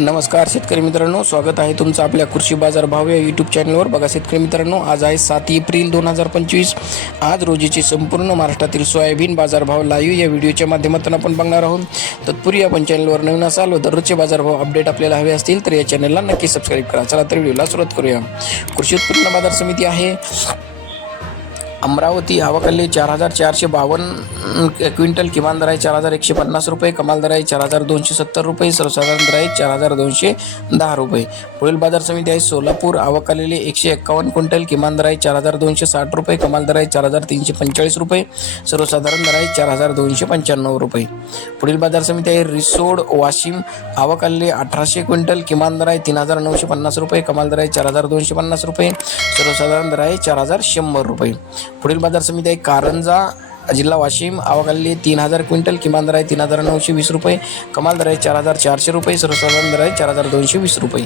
नमस्कार शेतकरी मित्रांनो. स्वागत आहे तुमचं आपल्या कृषी बाजार भाव या यूट्यूब चॅनलवर बघा शेतकरी मित्रांनो आज आहे सात एप्रिल दोन हजार पंचवीस. आज रोजीचे संपूर्ण महाराष्ट्रातील सोयाबीन बाजारभाव लाईव्ह या व्हिडिओच्या माध्यमातून आपण बघणार आहोत. तत्पूर्वी आपण चॅनलवर नवीन असाल व दररोजचे बाजारभाव अपडेट आपल्याला हवे असतील तर या चॅनलला नक्की सबस्क्राईब करा. चला तर व्हिडिओला सुरुवात करूया. कृषी उत्पन्न बाजार समिती आहे. अमरावती हवाकल्ली चार हजार चारशे बावन्न क्विंटल किमान दर आहे चार हजार एकशे पन्नास रुपये कमाल दर आहे चार हजार दोनशे सत्तर रुपये सर्वसाधारण दर आहे चार हजार दोनशे दहा रुपये. पुढील बाजार समिती आहे सोलापूर आवक एकशे एक्कावन्न क्विंटल किमान दर आहे चार हजार दोनशे साठ रुपये कमाल दर आहे चार हजार तीनशे पंचेचाळीस रुपये सर्वसाधारण दर आहे चार हजार दोनशे पंच्याण्णव रुपये. पुढील बाजार समिती आहे रिसोड वाशिम आवक अठराशे क्विंटल किमान दर आहे तीन हजार नऊशे पन्नास रुपये कमाल दर आहे चार हजार दोनशे पन्नास रुपये सर्वसाधारण दर आहे चार हजार शंभर रुपये. पुढील बाजार समिती आहे कारंजा जिल्हा वाशिम आवकाली तीन हजार क्विंटल किमान दर आहे तीन हजार नऊशे वीस रुपये कमाल दर आहे चार हजार चारशे रुपये सर्वसाधारण दर आहे चार हजार दोनशे वीस रुपये.